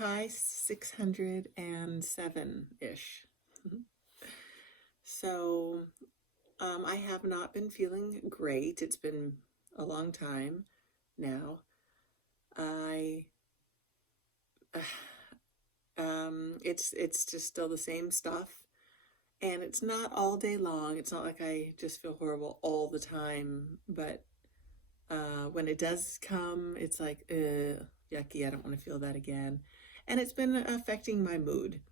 high 607-ish. So I have not been feeling great. It's been a long time now. I it's just still the same stuff, and it's not all day long. It's not like I just feel horrible all the time, but when it does come, it's like, yucky, I don't want to feel that again. And it's been affecting my mood.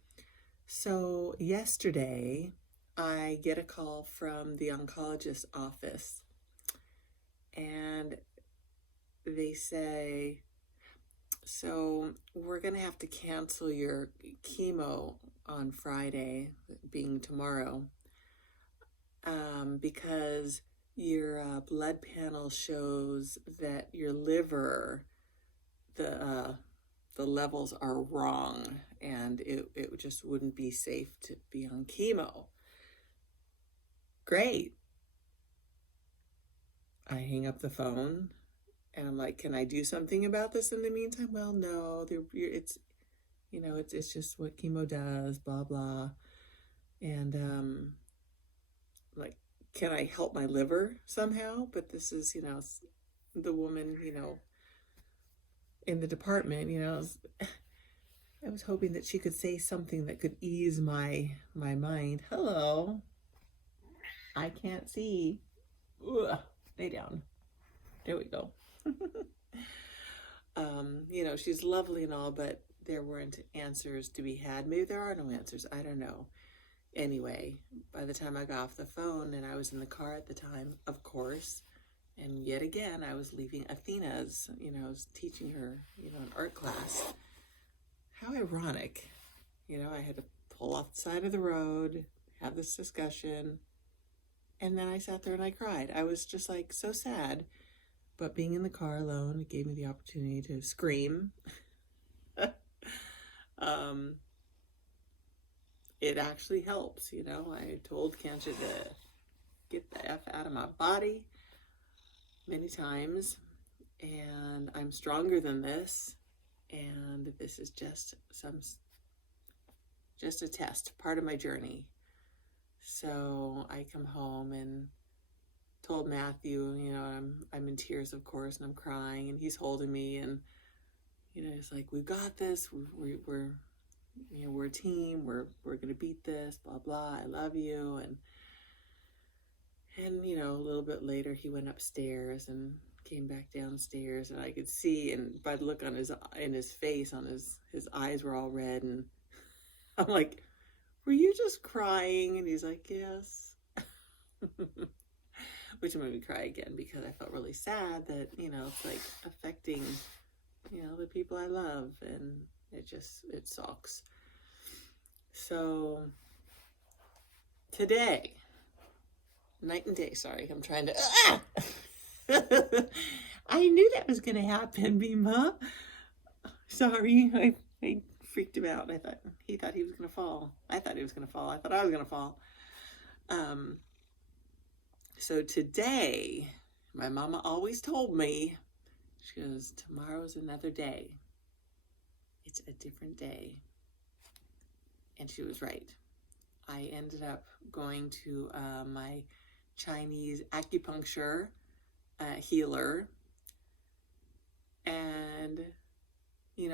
So yesterday, I get a call from the oncologist's office, and they say, so we're going to have to cancel your chemo on Friday, being tomorrow, because your blood panel shows that your liver, the levels are wrong, and it just wouldn't be safe to be on chemo. Great. I hang up the phone, and I'm like, can I do something about this in the meantime? Well, no, it's just what chemo does, blah blah. And like, can I help my liver somehow? But this is, the woman, in the department, I was hoping that she could say something that could ease my mind. Hello. I can't see. Ugh, lay down. There we go. She's lovely and all, but there weren't answers to be had. Maybe there are no answers. I don't know. Anyway, by the time I got off the phone, and I was in the car at the time, of course, and yet again, I was leaving Athena's, I was teaching her, an art class. How ironic. I had to pull off the side of the road, have this discussion, and then I sat there and I cried. I was just like so sad. But being in the car alone, it gave me the opportunity to scream. It actually helps, I told Kancha to get the F out of my body many times, and I'm stronger than this, and this is just a test, part of my journey. So I come home and told Matthew, I'm in tears, of course, and I'm crying, and he's holding me, and he's like, we've got this, we're a team, we're gonna beat this, blah blah, I love you. And a little bit later he went upstairs and came back downstairs, and I could see, and by the look on his face, on his eyes were all red, and I'm like, were you just crying? And he's like, yes. Which made me cry again, because I felt really sad that, it's like affecting, the people I love, and it sucks. So today, night and day, sorry, I'm trying to, I knew that was going to happen, Bima. Sorry, I freaked him out. He thought he was going to fall. I thought he was going to fall. I thought I was going to fall. So today, my mama always told me, she goes, tomorrow's another day. It's a different day. And she was right. I ended up going to my Chinese acupuncture healer. And,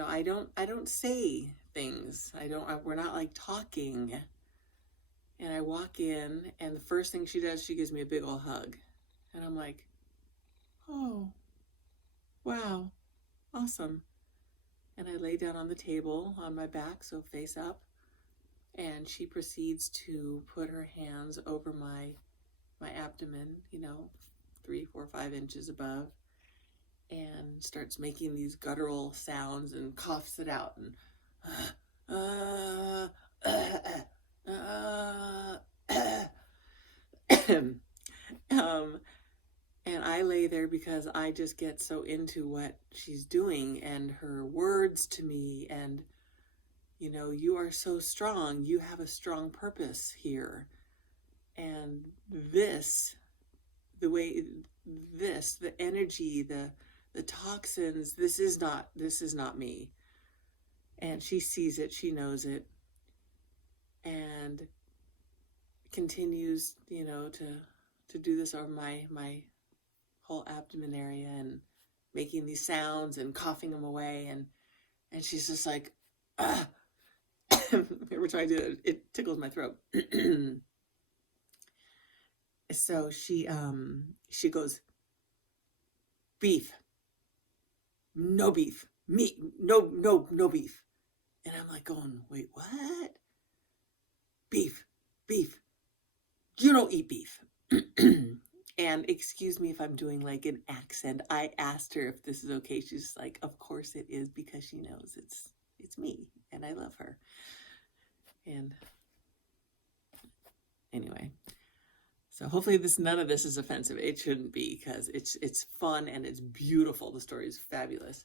I don't say things. We're not like talking. And I walk in, and the first thing she does, she gives me a big old hug. And I'm like, oh, wow, awesome. And I lay down on the table on my back, so face up. And she proceeds to put her hands over my abdomen, 3, 4, 5 inches above, and starts making these guttural sounds and coughs it out. And I lay there because I just get so into what she's doing and her words to me, and you are so strong, you have a strong purpose here, and the energy, the toxins, this is not me. And she sees it, she knows it, and continues, to do this over my whole abdomen area and making these sounds and coughing them away, and she's just like, ah. Every time I do it, it tickles my throat. So she goes, beef, no beef, meat, no beef. And I'm like going, wait, what? Beef, beef. You don't eat beef. And excuse me if I'm doing like an accent. I asked her if this is okay. She's like, of course it is, because she knows it's me and I love her. And anyway, so hopefully none of this is offensive. It shouldn't be, because it's fun and it's beautiful. The story is fabulous.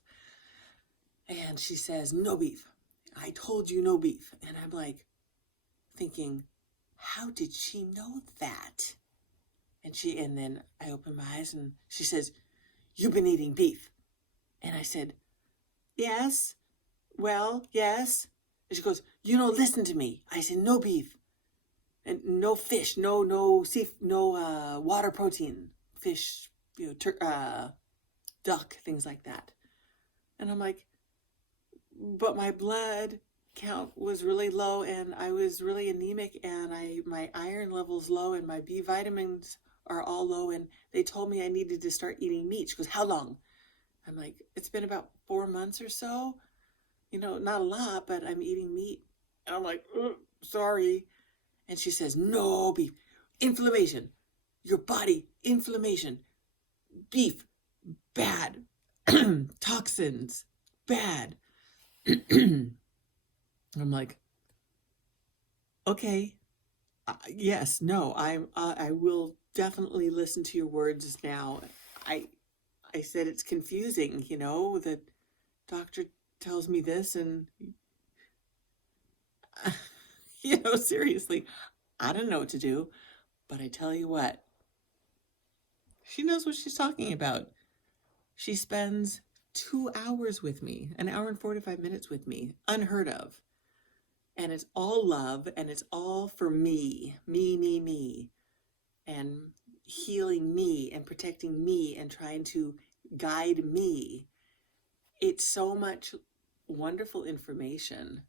And she says, no beef. I told you no beef. And I'm like thinking, how did she know that? And then I open my eyes and she says, you've been eating beef. And I said, yes. Well, yes. And she goes, listen to me. I said, no beef. And no fish, no water protein, fish, duck, things like that. And I'm like, but my blood count was really low, and I was really anemic, and my iron level's low, and my B vitamins are all low, and they told me I needed to start eating meat. She goes, how long? I'm like, it's been about 4 months or so. Not a lot, but I'm eating meat. And I'm like, sorry. And she says, no beef. Inflammation. Your body, inflammation. Beef, bad. Toxins, bad. I'm like, okay. Yes, no, I will definitely listen to your words now. I said it's confusing, the doctor tells me this, and seriously, I don't know what to do. But I tell you what, she knows what she's talking about. She spends 2 hours with me, an hour and 45 minutes with me, unheard of. And it's all love, and it's all for me, and healing me and protecting me and trying to guide me. It's so much wonderful information.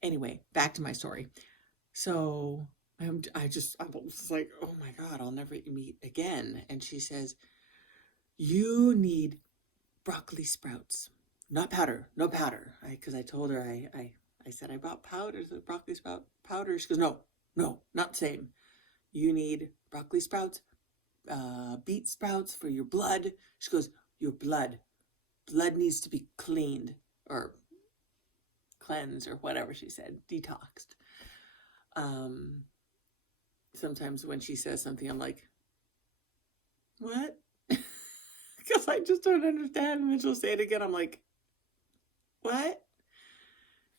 Anyway, back to my story. So I was like, oh my God, I'll never eat meat again. And she says, you need broccoli sprouts, not powder, no powder. Because I told her, I said, I bought powder, the broccoli sprout powder. She goes, no, not the same. You need broccoli sprouts, beet sprouts for your blood. She goes, your blood needs to be cleaned, or cleansed, or whatever she said, detoxed. Sometimes when she says something, I'm like, what? Because I just don't understand. And then she'll say it again. I'm like, what?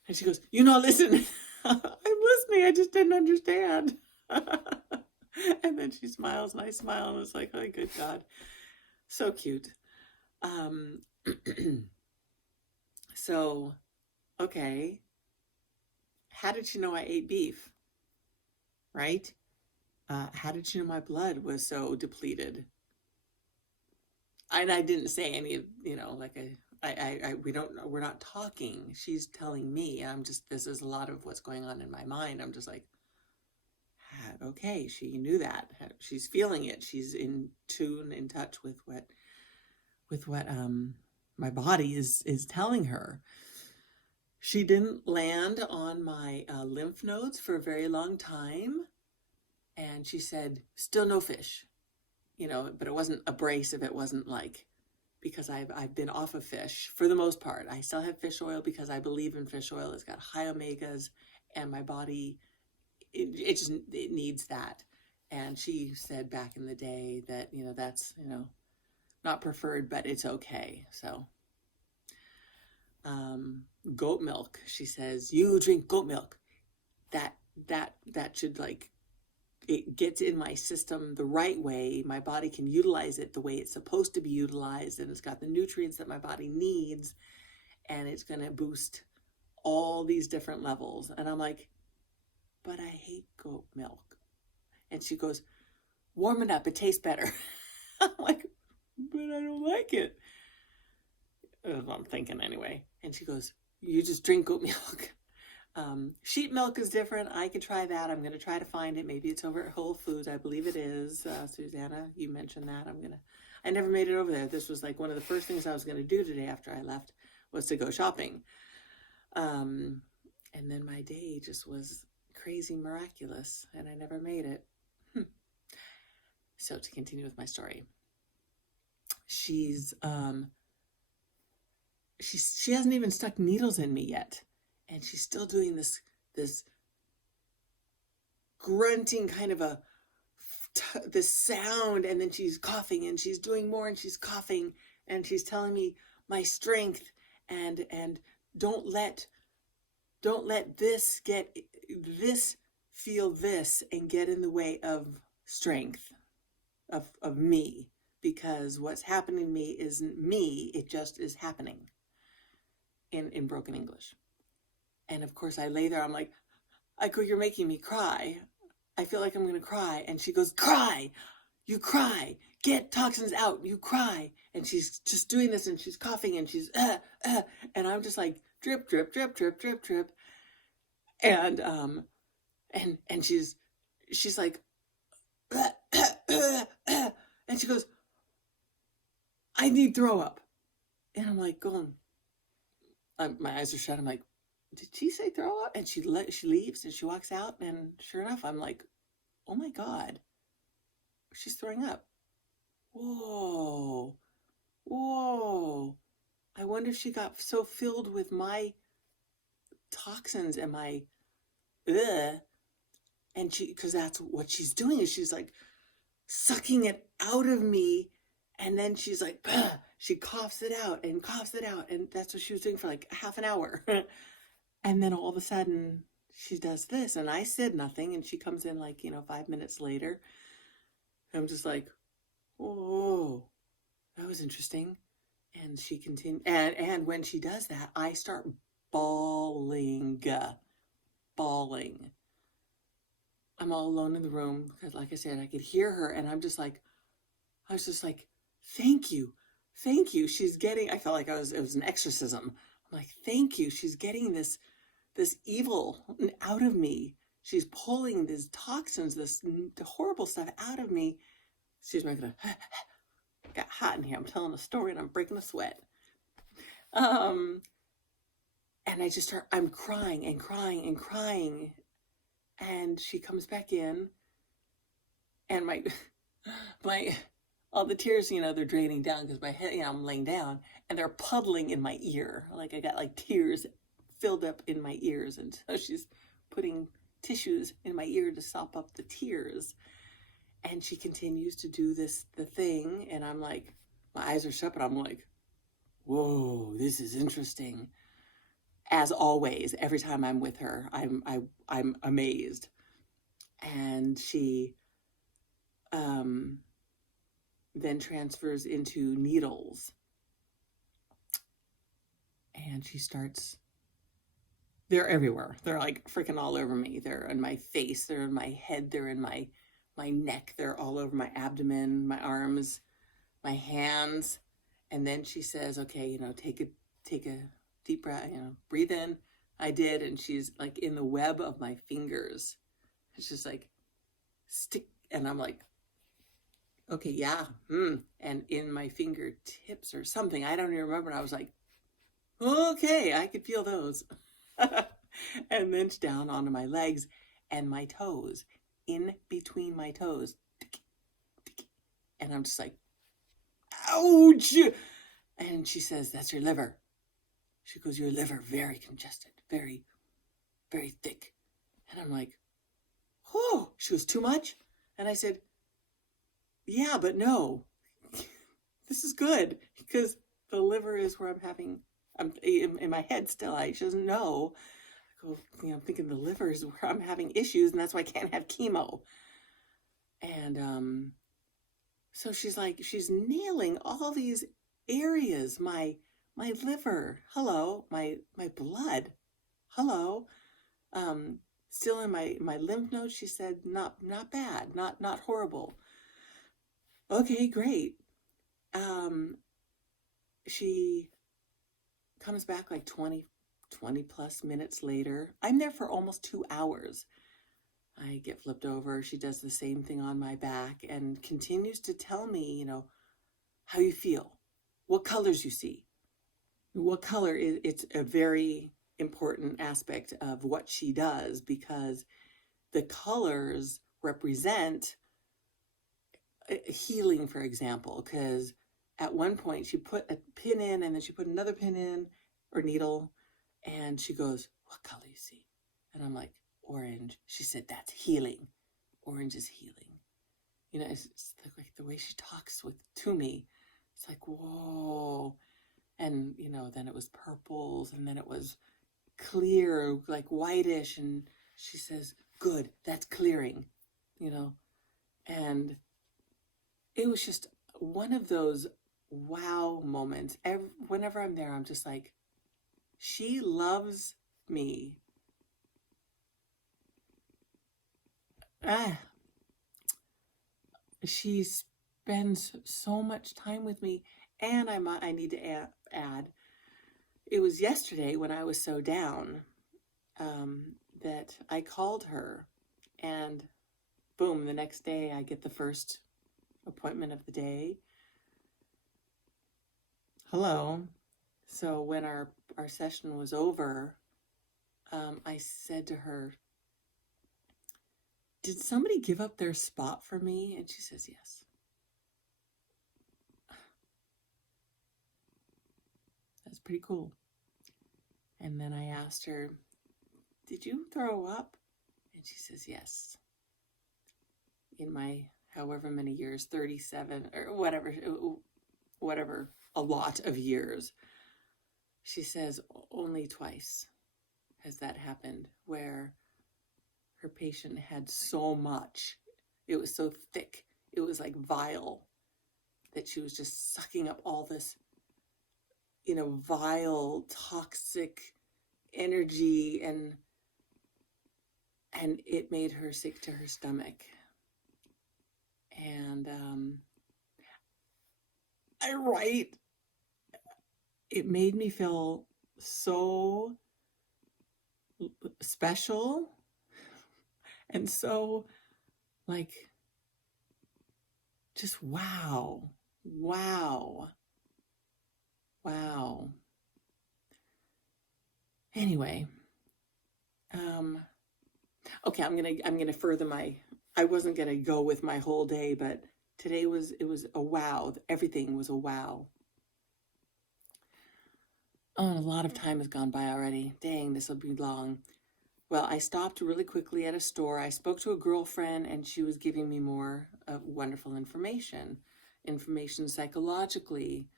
And she goes, listen. I'm listening. I just didn't understand. And then she smiles, and I smile, and it's like, oh, good God. So cute. So, okay. How did she know I ate beef? Right? How did she know my blood was so depleted? And I didn't say any of, like we're not talking. She's telling me, and this is a lot of what's going on in my mind. I'm just like, okay, she knew that. She's feeling it. She's in tune, in touch with what my body is telling her. She didn't land on my lymph nodes for a very long time. And she said, still no fish, but it wasn't abrasive. It wasn't like, because I've been off of fish for the most part. I still have fish oil because I believe in fish oil. It's got high omegas, and my body, it needs that. And she said back in the day that, that's, not preferred, but it's okay. So, goat milk, she says, you drink goat milk. That should, like, it gets in my system the right way. My body can utilize it the way it's supposed to be utilized, and it's got the nutrients that my body needs. and it's going to boost all these different levels. And I'm like, but I hate goat milk. And she goes, warm it up, it tastes better. I'm like, but I don't like it. That's what I'm thinking anyway. And she goes, you just drink goat milk. Sheep milk is different. I could try that. I'm going to try to find it. Maybe it's over at Whole Foods. I believe it is. Susanna, you mentioned that. I never made it over there. This was like one of the first things I was going to do today after I left was to go shopping. And then my day just was crazy miraculous and I never made it. So to continue with my story, she hasn't even stuck needles in me yet. And she's still doing this grunting kind of this sound, and then she's coughing, and she's doing more, and she's coughing, and she's telling me my strength, and don't let this feel this and get in the way of strength of me, because what's happening to me isn't me, it just is happening in broken English. And of course I lay there, I'm like, I go, you're making me cry. I feel like I'm going to cry. And she goes, cry, you cry, get toxins out, you cry. And she's just doing this and she's coughing and she's, and I'm just like, drip, drip, drip, drip, drip, drip. And she's like, and she goes, I need throw up. And I'm like going, my eyes are shut. I'm like, did she say throw up? And she leaves and she walks out, and sure enough, I'm like, oh my God, she's throwing up. Whoa. I wonder if she got so filled with my toxins and my and because that's what she's doing, is she's like sucking it out of me, and then she's like, she coughs it out, and that's what she was doing for like half an hour. And then all of a sudden she does this, and I said nothing, and she comes in like, 5 minutes later. I'm just like, oh, that was interesting. And she continued, and when she does that, I start bawling. I'm all alone in the room because, like I said, I could hear her, and I was just like, thank you. She's getting, I felt like it was an exorcism. I'm like, thank you. She's getting this evil out of me. She's pulling these toxins, this horrible stuff out of me. Excuse me, I'm gonna got hot in here. I'm telling a story and I'm breaking a sweat. And I'm crying and crying and crying. And she comes back in, and my all the tears, they're draining down because my head, I'm laying down, and they're puddling in my ear. Like I got like tears filled up in my ears, and so she's putting tissues in my ear to sop up the tears. And she continues to do the thing, and I'm like, my eyes are shut, but I'm like, whoa, this is interesting. As always, every time I'm with her, I'm amazed. And she then transfers into needles, and she starts. They're everywhere. They're like freaking all over me. They're in my face. They're in my head. They're in my neck. They're all over my abdomen, my arms, my hands. And then she says, okay, take a deep breath, breathe in. I did. And she's like in the web of my fingers. It's just like stick. And I'm like, okay, yeah. And in my fingertips or something. I don't even remember. And I was like, okay, I could feel those. And then down onto my legs and my toes, in between my toes. And I'm just like, ouch. And she says, that's your liver. She goes, your liver, very congested, very, very thick. And I'm like, oh, she goes, too much? And I said, yeah, but no, this is good, because the liver is where I'm in my head still. She doesn't know. I go, I'm thinking the liver is where I'm having issues, and that's why I can't have chemo. And so she's nailing all these areas, my my liver, hello, my blood, hello, still in my lymph nodes. She said, not bad, not horrible. Okay, great. She comes back like 20 plus minutes later. I'm there for almost 2 hours. I get flipped over. She does the same thing on my back and continues to tell me, how you feel, what colors you see, what color is. It's a very important aspect of what she does, because the colors represent healing, for example, because at one point she put a pin in and then she put another pin in, or needle, and she goes, what color you see? And I'm like, orange. She said, that's healing. Orange is healing. It's like the way she talks to me. It's like, whoa. And, then it was purples, and then it was clear, like whitish. And she says, good, that's clearing, and it was just one of those wow moments. Whenever I'm there, I'm just like, she loves me. She spends so much time with me. And I need to add, it was yesterday when I was so down, that I called her, and boom, the next day I get the first appointment of the day. Hello. So when our session was over, I said to her, did somebody give up their spot for me? And she says, yes. That's pretty cool. And then I asked her, did you throw up? And she says, yes. In my however many years, 37 or whatever, a lot of years. She says, only twice has that happened, where her patient had so much. It was so thick. It was like vial, that she was just sucking up all this, vile, toxic energy, and it made her sick to her stomach. And it made me feel so special, and so like, just wow. Anyway, okay, I'm gonna further I wasn't gonna go with my whole day, but today it was a wow. Everything was a wow. Oh, a lot of time has gone by already. Dang, this will be long. Well, I stopped really quickly at a store. I spoke to a girlfriend, and she was giving me more wonderful information psychologically,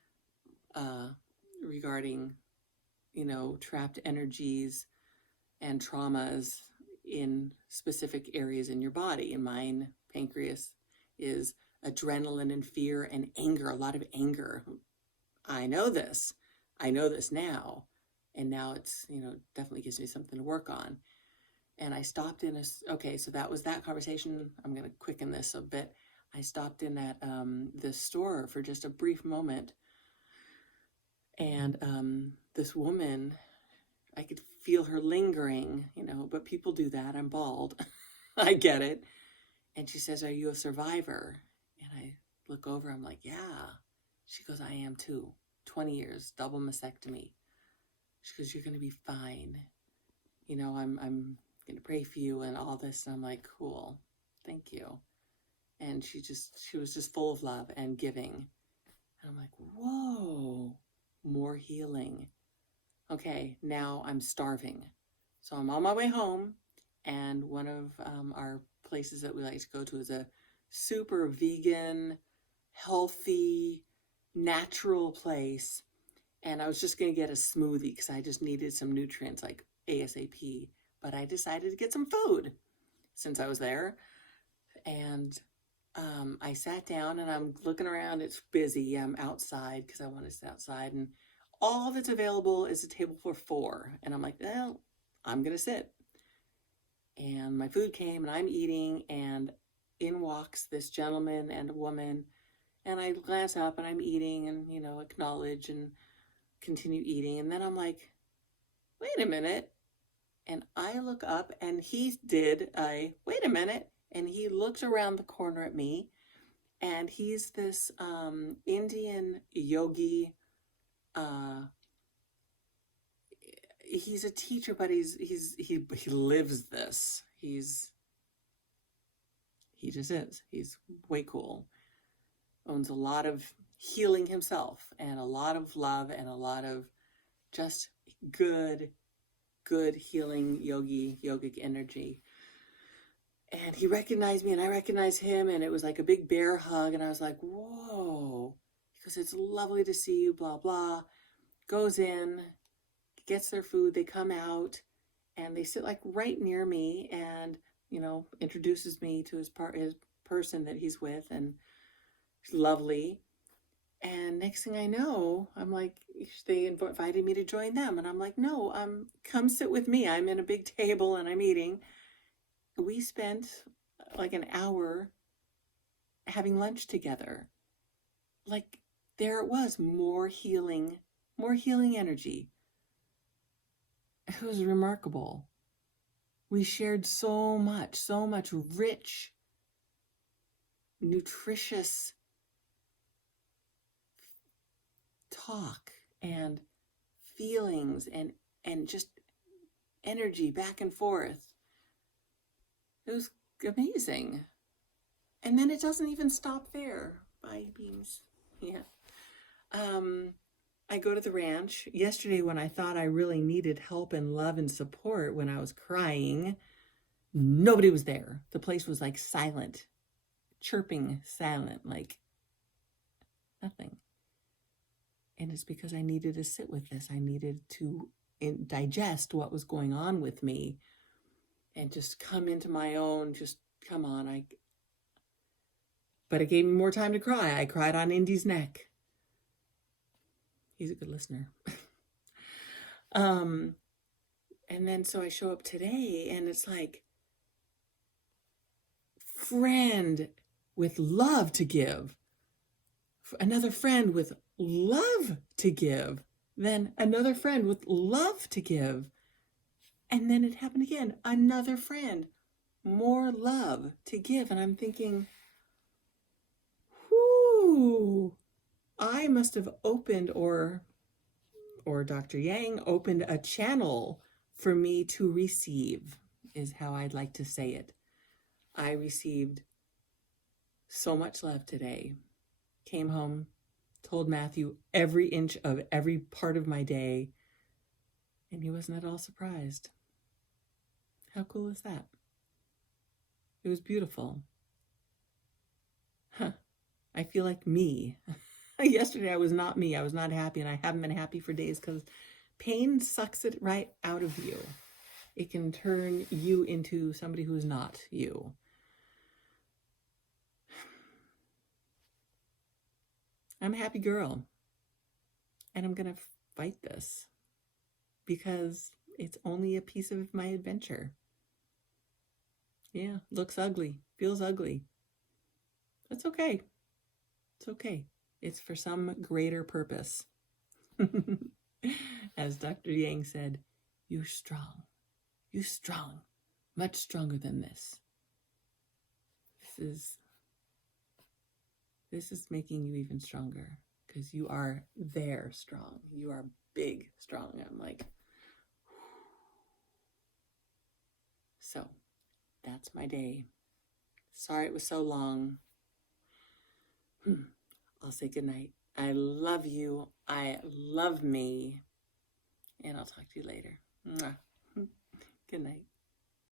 regarding, trapped energies and traumas in specific areas in your body. And mine, pancreas, is adrenaline and fear and anger, a lot of anger. I know this now. And now it's, definitely gives me something to work on. And I stopped in okay, so that was that conversation. I'm going to quicken this a bit. I stopped in at the store for just a brief moment. And this woman, I could feel her lingering, but people do that. I'm bald. I get it. And she says, are you a survivor? And I look over, I'm like, yeah. She goes, I am too. 20 years, double mastectomy. She goes, you're going to be fine. I'm going to pray for you and all this. And I'm like, cool. Thank you. And she was just full of love and giving. And I'm like, whoa, more healing. Okay, now I'm starving. So I'm on my way home, and one of our places that we like to go to is a super vegan, healthy, natural place. And I was just going to get a smoothie because I just needed some nutrients, like ASAP. But I decided to get some food since I was there. And I sat down, and I'm looking around. It's busy. I'm outside because I want to sit outside. And all that's available is a table for 4. And I'm like, well, I'm going to sit. And my food came and I'm eating, and in walks this gentleman and a woman. And I glance up and I'm eating and, acknowledge and continue eating. And then I'm like, wait a minute. And I look up and he did a, wait a minute. And he looked around the corner at me, and he's this Indian yogi. He's a teacher, but he lives this. He just is. He's way cool. Owns a lot of healing himself, and a lot of love, and a lot of just good healing yogic energy. And he recognized me and I recognized him, and it was like a big bear hug, and I was like, whoa. He goes, it's lovely to see you, blah, blah. Goes in, gets their food, they come out, and they sit like right near me, and, introduces me to his person that he's with, and it's lovely. And next thing I know, I'm like, they invited me to join them. And I'm like, no, come sit with me. I'm in a big table and I'm eating. We spent like an hour having lunch together. Like, there it was, more healing energy. It was remarkable. We shared so much rich, nutritious talk and feelings and just energy back and forth. It was amazing. And then it doesn't even stop there. Bye, beams. Yeah. I go to the ranch. Yesterday, when I thought I really needed help and love and support, when I was crying, nobody was there. The place was like silent, chirping silent, like nothing. And it's because I needed to sit with this. I needed to digest what was going on with me and just come into my own, just come on. But it gave me more time to cry. I cried on Indy's neck. He's a good listener. And then so I show up today, and it's like, friend with love to give, another friend with love to give, then another friend with love to give. And then it happened again, another friend, more love to give. And I'm thinking, whoo, I must have opened, or Dr. Yang opened a channel for me to receive, is how I'd like to say it. I received so much love today. Came home, told Matthew every inch of every part of my day, and he wasn't at all surprised. How cool is that? It was beautiful. I feel like me. Yesterday I was not me. I was not happy, and I haven't been happy for days because pain sucks it right out of you. It can turn you into somebody who's not you. I'm a happy girl, and I'm going to fight this because it's only a piece of my adventure. Yeah, looks ugly, feels ugly. That's okay. It's okay. It's for some greater purpose. As Dr. Yang said, you're strong. You're strong, much stronger than this. This is making you even stronger because you are there strong. You are big, strong. I'm like, so that's my day. Sorry it was so long. I'll say goodnight. I love you. I love me. And I'll talk to you later. Mwah. Good night.